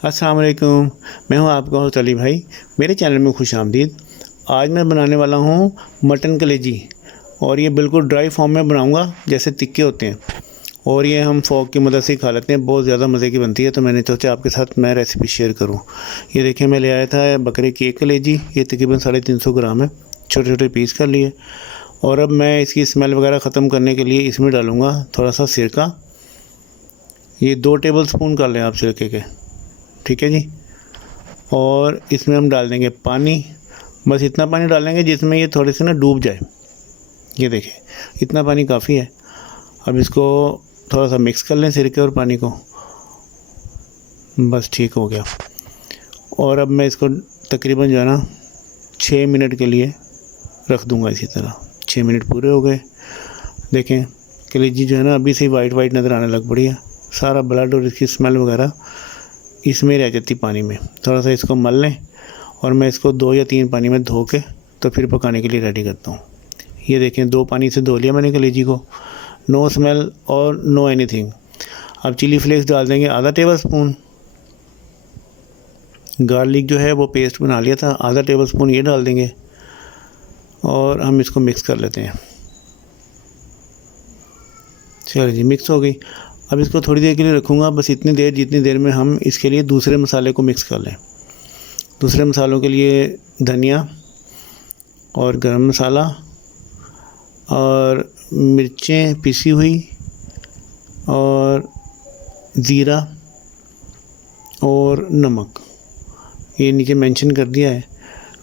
अस्सलाम वालेकुम। मैं हूं आपका होस्ट अली भाई। मेरे चैनल में खुश आमदीद। आज मैं बनाने वाला हूं मटन कलेजी, और ये बिल्कुल ड्राई फॉर्म में बनाऊंगा जैसे तिक्के होते हैं, और ये हम फोक की मदद से खा लेते हैं। बहुत ज़्यादा मज़े की बनती है, तो मैंने सोचा आपके साथ मैं रेसिपी शेयर करूं। ये देखिए, मैं ले आया था बकरे की एक कलेजी। ये तकरीबन 350 ग्राम है। छोटे छोटे पीस कर लिए। और अब मैं इसकी स्मेल वगैरह ख़त्म करने के लिए इसमें डालूँगा थोड़ा सा सिरका। ये 2 टेबल स्पून कर लें आप सिरके के, ठीक है जी। और इसमें हम डाल देंगे पानी। बस इतना पानी डालेंगे जिसमें ये थोड़े से ना डूब जाए। ये देखें, इतना पानी काफ़ी है। अब इसको थोड़ा सा मिक्स कर लें, सिरके और पानी को। बस ठीक हो गया। और अब मैं इसको तकरीबन जो है ना 6 मिनट के लिए रख दूँगा इसी तरह। 6 मिनट पूरे हो गए। देखें, कलेजी जो है ना अभी से ही वाइट वाइट नज़र आने लग पड़ी है। सारा ब्लड और इसकी स्मेल वगैरह इसमें रह जाती पानी में। थोड़ा सा इसको मल लें, और मैं इसको 2 या 3 पानी में धो के तो फिर पकाने के लिए रेडी करता हूँ। ये देखें, 2 पानी से धो लिया मैंने कलेजी को। नो स्मेल और नो एनीथिंग। अब चिली फ्लेक्स डाल देंगे आधा टेबल स्पून। गार्लिक जो है वो पेस्ट बना लिया था, आधा टेबल स्पून ये डाल देंगे। और हम इसको मिक्स कर लेते हैं। चलिए जी, मिक्स हो गई। अब इसको थोड़ी देर के लिए रखूँगा, बस इतनी देर जितनी देर में हम इसके लिए दूसरे मसाले को मिक्स कर लें। दूसरे मसालों के लिए धनिया और गरम मसाला और मिर्चें पिसी हुई और ज़ीरा और नमक, ये नीचे मेंशन कर दिया है।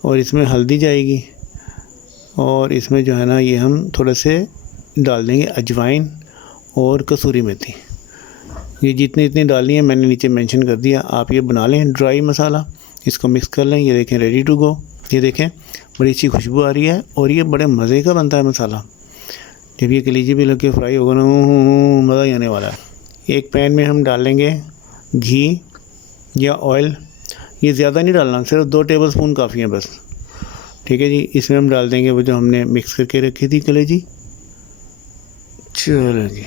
और इसमें हल्दी जाएगी, और इसमें जो है ना ये हम थोड़े से डाल देंगे अजवाइन और कसूरी मेथी। ये जितनी इतनी डालनी है मैंने नीचे मेंशन कर दिया। आप ये बना लें ड्राई मसाला, इसको मिक्स कर लें। ये देखें, रेडी टू गो। ये देखें, बड़ी अच्छी खुशबू आ रही है, और ये बड़े मज़े का बनता है मसाला। जब ये कलेजी भी लग के फ्राई होगा ना, मज़ा ही आने वाला है। एक पैन में हम डालेंगे घी या ऑयल। ये ज़्यादा नहीं डालना, सिर्फ 2 टेबल स्पून काफ़ी है बस, ठीक है जी। इसमें हम डाल देंगे वो जो हमने मिक्स करके रखी थी कलेजी। चलो जी,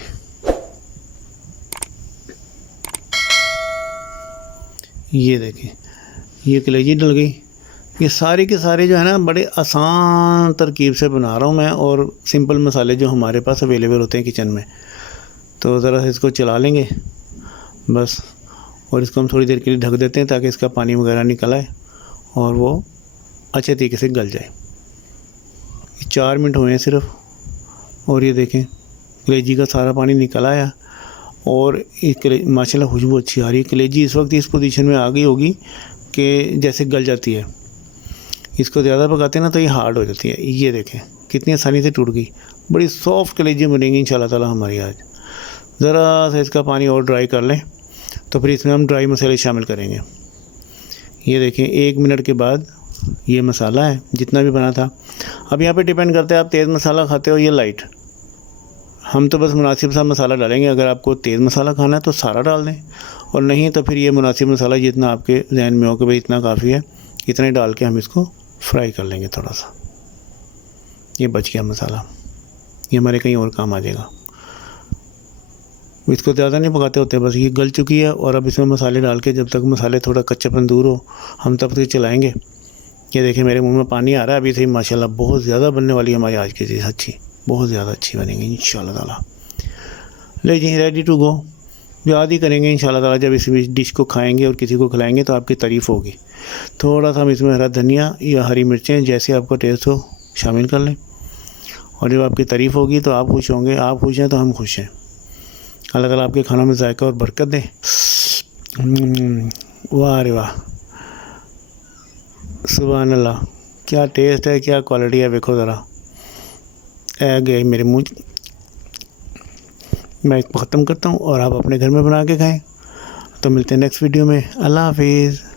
ये देखें, ये कलेजी डल गई। ये सारे के सारे जो है ना बड़े आसान तरकीब से बना रहा हूँ मैं, और सिंपल मसाले जो हमारे पास अवेलेबल होते हैं किचन में। तो ज़रा इसको चला लेंगे बस, और इसको हम थोड़ी देर के लिए ढक देते हैं ताकि इसका पानी वगैरह निकल आए और वो अच्छे तरीके से गल जाए। 4 मिनट हुए हैं सिर्फ, और ये देखें कलेजी का सारा पानी निकल आया, और माशाल्लाह खुशबू अच्छी आ रही है। कलेजी इस वक्त इस पोजीशन में आ गई होगी कि जैसे गल जाती है। इसको ज़्यादा पकाते हैं ना तो ये हार्ड हो जाती है। ये देखें कितनी आसानी से टूट गई। बड़ी सॉफ्ट कलेजी बनेंगी इंशाल्लाह ताला हमारी आज। ज़रा सा इसका पानी और ड्राई कर लें, तो फिर इसमें हम ड्राई मसाले शामिल करेंगे। ये देखें, 1 मिनट के बाद ये मसाला है जितना भी बना था। अब यहाँ पे डिपेंड करता है आप तेज़ मसाला खाते हो या लाइट। हम तो बस मुनासिब सा मसाला डालेंगे। अगर आपको तेज़ मसाला खाना है तो सारा डाल दें, और नहीं तो फिर ये मुनासिब मसाला जितना आपके जहन में हो कि भाई इतना काफ़ी है, इतना ही डाल के हम इसको फ्राई कर लेंगे थोड़ा सा। ये बच गया मसाला, ये हमारे कहीं और काम आ जाएगा। इसको ज़्यादा नहीं पकाते होते, बस ये गल चुकी है। और अब इसमें मसाले डाल के जब तक मसाले थोड़ा कच्चापन दूर हो हम तब तक चलाएँगे। ये देखिए, मेरे मुँह में पानी आ रहा है अभी से ही। माशाल्लाह बहुत ज़्यादा बनने वाली है हमारी आज की चीज़, अच्छी, बहुत ज़्यादा अच्छी बनेंगी इंशाल्लाह ताला। ले जी, रेडी टू गो। याद ही करेंगे इंशाल्लाह ताला, जब इस डिश को खाएंगे और किसी को खिलाएंगे तो आपकी तारीफ़ होगी। थोड़ा सा हम इसमें हरा धनिया या हरी मिर्चें जैसे आपको टेस्ट हो शामिल कर लें, और जब आपकी तारीफ़ होगी तो आप खुश होंगे। आप खुश हैं तो हम खुश हैं। अल्लाह ताला आपके खानों में जायका और बरकत दें। वाह रे वाह, सुभान अल्लाह, क्या टेस्ट है, क्या क्वालिटी है। देखो ज़रा, ऐ गए मेरे मुँह। मैं इसको ख़त्म करता हूँ और आप अपने घर में बना के खाएं। तो मिलते हैं नेक्स्ट वीडियो में। अल्लाह हाफिज़।